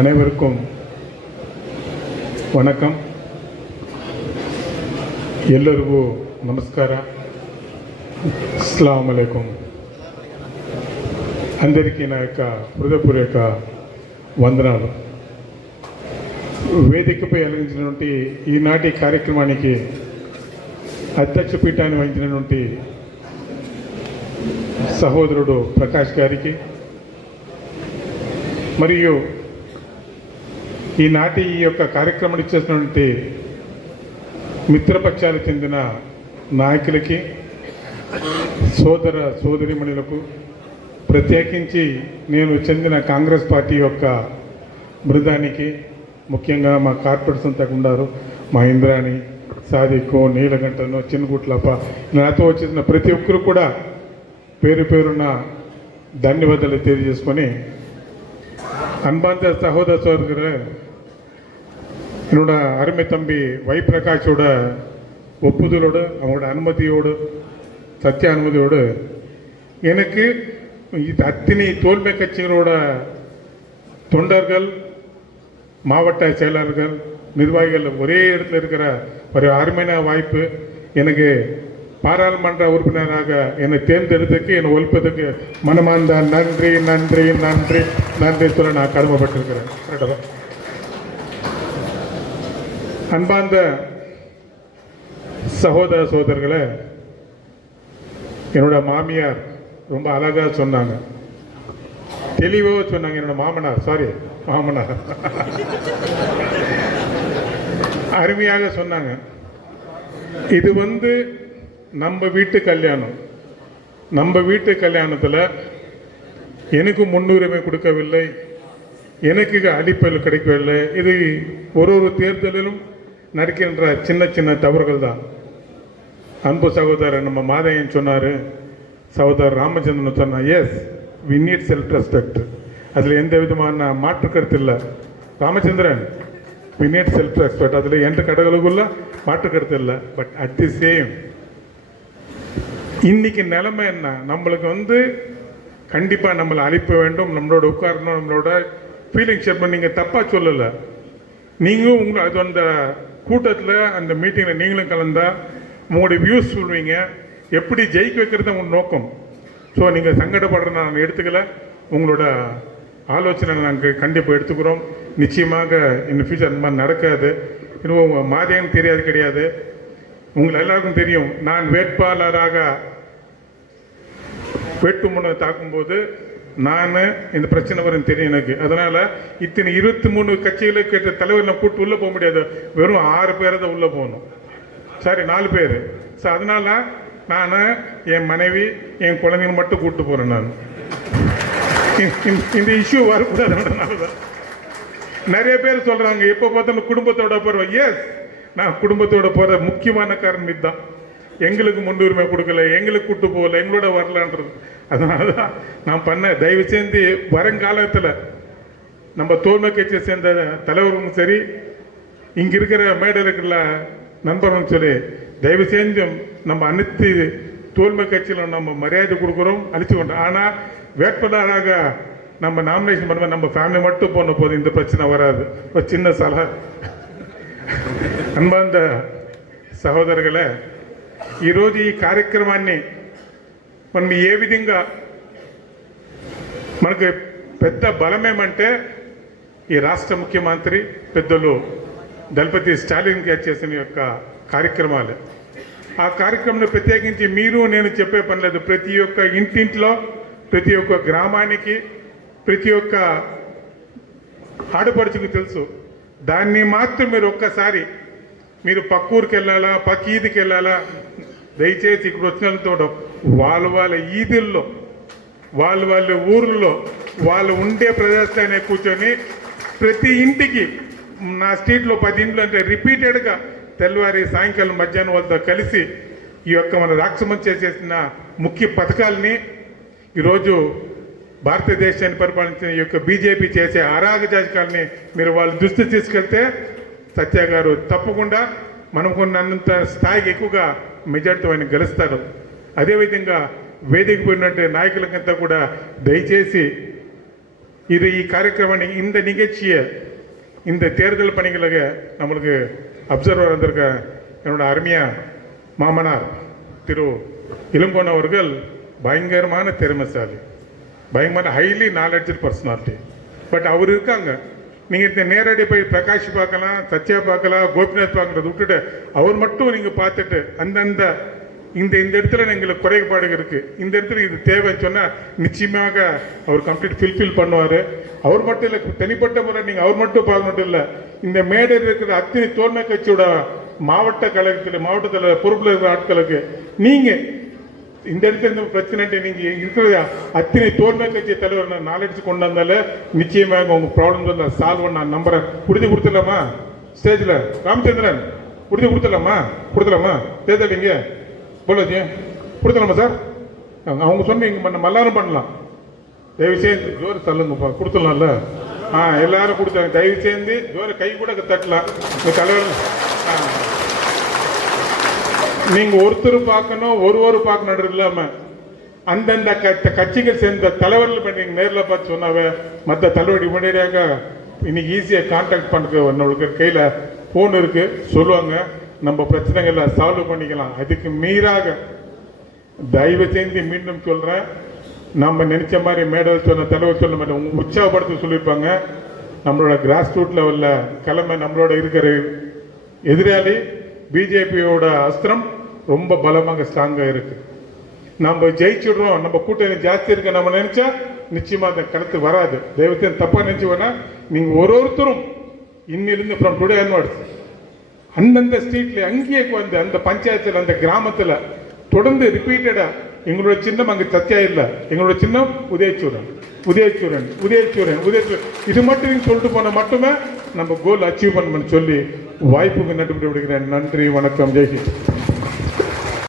அனைவருக்கும் வணக்கம். ಎಲ್ಲರಿಗೂ ನಮಸ್ಕಾರ. అస్సలాము అలైకుం. అందరికీ నా యొక్క హృదయపూర్వక వందనాలు. వేదికపై అలంకరించినటువంటి ఈనాటి కార్యక్రమానికి అధ్యక్ష పీఠాన్ని వహించినటువంటి సహోదరుడు ప్రకాష్ గారికి మరియు ఈనాటి ఈ యొక్క కార్యక్రమం ఇచ్చేసినటువంటి మిత్రపక్షాలకు చెందిన నాయకులకి, సోదర సోదరిమణులకు, ప్రత్యేకించి నేను చెందిన కాంగ్రెస్ పార్టీ యొక్క బృందానికి, ముఖ్యంగా మా కార్పొరేట్స్ అంతా ఉన్నారు, మా ఇంద్రాణి, సాదికు, నీలగంటను, చిన్నగుట్లప్ప, నాతో వచ్చేసిన ప్రతి ఒక్కరు కూడా పేరు பேருన ಧನ್ಯವಾದಗಳು தெரிவிச்சுకొని அன்பார்ந்த சகோதர சகோதரர்களே, என்னோட அருமை தம்பி வை பிரகாஷோட ஒப்புதலோடு, அவங்களோட அனுமதியோடு, சத்திய அனுமதியோடு எனக்கு அத்தனை தோல்மை கட்சிகளோட தொண்டர்கள், மாவட்ட செயலாளர்கள், நிர்வாகிகள் ஒரே இடத்துல இருக்கிற ஒரு அருமையான வாய்ப்பு. எனக்கு பாராளுமன்ற உறுப்பினராக என்னை தேர்ந்தெடுத்ததுக்கு, என்னை ஒழிப்பதற்கு மனமார்ந்த நன்றி நன்றி நன்றி நன்றி சொல்ல நான் கடமைப்பட்டிருக்கிறேன். அன்பார்ந்த சகோதர சகோதரர்களே, என்னோட மாமியார் ரொம்ப அழகாக சொன்னாங்க, தெளிவாக சொன்னாங்க. என்னோட மாமனார் அருமையாக சொன்னாங்க. இது நம்ம வீட்டு கல்யாணம். நம்ம வீட்டு கல்யாணத்தில் எனக்கு முன்னுரிமை கொடுக்கவில்லை, எனக்கு அளிப்பல் கிடைக்கவில்லை. இது ஒரு தேர்தலிலும் நடக்கின்ற சின்ன சின்ன தவறுகள் தான். அன்பு சகோதரர் நம்ம மாதையன் சொன்னார், சகோதரர் ராமச்சந்திரன் சொன்னார், yes we need self respect. அதில் எந்த விதமான மாற்று கருத்து இல்லை. Ramachandran, we need self respect, அதில் எந்த கடவுளுக்குள்ள மாற்று கருத்து இல்லை. பட் அட் தி சேம் இன்னைக்கு நிலைமை என்ன, நம்மளுக்கு கண்டிப்பாக நம்மளை அழிப்ப வேண்டும், நம்மளோட உட்காரணும், நம்மளோட ஃபீலிங் ஷேர் பண்ணி. நீங்கள் தப்பாக சொல்லலை. நீங்களும் அது அந்த கூட்டத்தில், அந்த மீட்டிங்கில் நீங்களும் கலந்தால் உங்களுடைய வியூஸ் சொல்வீங்க, எப்படி ஜெயிக்க வைக்கிறது உங்கள் நோக்கம். ஸோ நீங்கள் சங்கடப்படுறத நான் எடுத்துக்கல. உங்களோட ஆலோசனை நாங்கள் கண்டிப்பாக எடுத்துக்கிறோம். நிச்சயமாக இந்த ஃபியூச்சர் அந்த மாதிரி நடக்காது. இன்னும் உங்கள் மாதிரின்னு தெரியாது கிடையாது. உங்களை எல்லாருக்கும் தெரியும், நான் வேட்பாளராக வேட்புமனு தாக்கும்போது நான் இந்த பிரச்சனை வரும் தெரியும் எனக்கு. அதனால் இத்தனை 23 கட்சிகளுக்கு தலைவர் நான் கூட்டு உள்ளே போக முடியாது. வெறும் 6 பேரை தான் உள்ளே போகணும். சரி, 4 பேர். ஸோ அதனால் நான் என் மனைவி, என் குழந்தைங்க மட்டும் கூப்பிட்டு போகிறேன். நான் இந்த இஷ்யூ வரக்கூடாதுனால தான். நிறைய பேர் சொல்கிறாங்க, எப்போ பார்த்தாலும் குடும்பத்தோட போகிறோம். எஸ், நான் குடும்பத்தோட போகிற முக்கியமான காரணம் இதுதான். எங்களுக்கு முன்னுரிமை கொடுக்கல, எங்களுக்கு கூட்டு போகல, எங்களோட வரலான்றது. அதனால தான் நான் பண்ணேன். தயவு சேர்ந்து வருங்காலத்தில் நம்ம தோல்மை கட்சியை சேர்ந்த தலைவர்களும் சரி, இங்கே இருக்கிற மேடை இருக்கிற நண்பர்களும் சரி, தயவு சேர்ந்து நம்ம அனைத்து தோல்மை கட்சியிலும் நம்ம மரியாதை கொடுக்குறோம், அழிச்சு கொண்டோம். ஆனால் வேட்பாளராக நம்ம நாமினேஷன் பண்ணுவோம், நம்ம ஃபேமிலி மட்டும் போன போது இந்த பிரச்சனை வராது. ஒரு சின்ன சலஹா. అన్బాంద సహోదరులే, ఈరోజు ఈ కార్యక్రమాన్ని మనం ఏ విధంగా, మనకు పెద్ద బలమేమంటే ఈ రాష్ట్ర ముఖ్యమంత్రి పెద్దలు దళపతి స్టాలిన్ గారు చేసిన యొక్క కార్యక్రమాలు. ఆ కార్యక్రమాన్ని ప్రత్యేకించి మీరు నేను చెప్పే పని లేదు. ప్రతి ఒక్క ఇంటింట్లో, ప్రతి ఒక్క గ్రామానికి, ప్రతి ఒక్క ఆడపడుచుకు తెలుసు. దాన్ని మాత్రం మీరు ఒక్కసారి మీరు పక్క ఊరికి వెళ్ళాలా, పక్క ఈదికి వెళ్ళాలా, దయచేసి ఇక్కడ వచ్చినంత వాళ్ళ ఈదుల్లో, వాళ్ళ ఊర్లలో, వాళ్ళు ఉండే ప్రదేశాన్ని కూర్చొని ప్రతి ఇంటికి, నా స్ట్రీట్లో 10 ఇండ్లు అంటే రిపీటెడ్గా తెల్లవారి, సాయంకాలం, మధ్యాహ్నం వాళ్ళతో కలిసి ఈ యొక్క మన రాష్ట్రమంత్రి చేసిన ముఖ్య పథకాలని ఈరోజు భారతదేశాన్ని పరిపాలించిన ఈ యొక్క బీజేపీ చేసే అరాగజాజకాలని మీరు వాళ్ళ దృష్టి తీసుకెళ్తే సత్య గారు తప్పకుండా మనం కొన్నంత స్థాయికి ఎక్కువగా మెజార్టీతో ఆయన గెలుస్తారు. అదేవిధంగా వేదిక పోయినట్టు నాయకులకంతా కూడా దయచేసి இது ಕಾರ್ಯಕ್ರಮ இந்த நிகழ்ச்சியை இந்த தேர்தல் பணிகளுக்கு நம்மளுக்கு அப்சர்வர் வந்திருக்க என்னோட அருமையா மாமனார் திரு இளங்கோன் அவர்கள் பயங்கரமான திறமைசாலி, பயங்கரமான ஹைலி நாலேஜபிள் பர்சனாலிட்டி. பட் அவர் இருக்காங்க, நீங்கள் இந்த நேரடி போய் பிரகாஷ் பார்க்கலாம், சத்யா பார்க்கலாம், கோபிநாத் பார்க்கறத விட்டுட்டு அவர் மட்டும் நீங்கள் பார்த்துட்டு அந்தந்த இந்த இடத்துல எங்களுக்கு குறைபாடு இருக்கு, இந்த இடத்துல இது தேவைன்னு சொன்னால் நிச்சயமாக அவர் கம்ப்ளீட் ஃபில்ஃபில் பண்ணுவார். அவர் மட்டும் இல்லை, தனிப்பட்ட முறை நீங்கள் அவர் மட்டும் பார்க்க மட்டும் இல்லை, இந்த மேடையில் இருக்கிற அத்தனை தோழமை கட்சியோட மாவட்ட கழகத்தில் மாவட்டத்தில் பொறுப்பில் இருக்கிற ஆட்களுக்கு நீங்கள் இந்த இடத்துல இந்த பிரச்சனை நீங்கள் இருக்கிற அத்தனை தோழமை கட்சி தலைவர் நான் நாலடிச்சு கொண்டு வந்தால நிச்சயமாக உங்கள் ப்ராப்ளம் சால்வ் பண்ண நான் நம்புறேன். உறுதி கொடுத்துடலாமா? ஸ்டேஜில் ராமச்சந்திரன் உறுதி கொடுத்துடலாமா? தேர்தலிங்க போலாச்சு கொடுத்துடலாமா சார்? அவங்க சொன்னீங்க நம்ம எல்லாரும் பண்ணலாம். தயவு செய்து ஜோர் தள்ளுங்கப்பா, கொடுத்துடலாம்ல. எல்லாரும் கொடுத்தாங்க. தயவு சேர்ந்து ஜோர கை கூட தட்டலாம். தலைவர் நீங்க ஒருத்தர் பார்க்கணும் ஒரு பார்க்கணும் இல்லாம அந்தந்த கட்சிகள் சேர்ந்த தலைவர்கள் பண்ணி நேரில் பார்த்து சொன்னாவே மற்ற தலைவடி முன்னாடியாக இன்னைக்கு ஈஸியாக கான்டாக்ட் பண்ணுறது நம்மளுக்கு கையில் ஃபோன் இருக்கு, சொல்லுவாங்க, நம்ம பிரச்சனைகளை சால்வ் பண்ணிக்கலாம். அதுக்கு மீறாக தயவு செய்து மீண்டும் சொல்றேன், நம்ம நினைச்ச மாதிரி மேடல் சொன்ன தலைவர் சொல்ல மாட்டோம், உற்சாகப்படுத்த சொல்லியிருப்பாங்க. நம்மளோட கிராஸ் ரூட் லெவலில் கிளம்ப நம்மளோட இருக்கிற எதிராளி பிஜேபியோட அஸ்திரம் ரொம்ப பலமாக ஸ்ட்ராங்காக இருக்கு. நம்ம ஜெயிச்சுடுறோம், நம்ம கூட்டணி ஜாஸ்தி இருக்கு நம்ம நினைச்சா நிச்சயமா அந்த கருத்து வராது. தெய்வத்தையும் தப்பா நினைச்சு வேணா நீங்க ஒருத்தரும் இன்னிலிருந்து ஃப்ரம் டுடே ஆன்வர்ட்ஸ் அந்தந்த ஸ்ட்ரீட்ல அங்கேயே வந்து அந்த பஞ்சாயத்துல அந்த கிராமத்துல தொடர்ந்து ரிப்பீட்டடா எங்களோட சின்னம் அங்கே சத்தியா இல்லை, எங்களோட சின்னம் உதயச்சூரன். இது மட்டும் சொல்லிட்டு போன மட்டுமே நம்ம கோல் அச்சீவ் பண்ண சொல்லி வாய்ப்புக்கு நட்டு விடுகிறேன். நன்றி, வணக்கம், ஜெய்ஹிந்த்.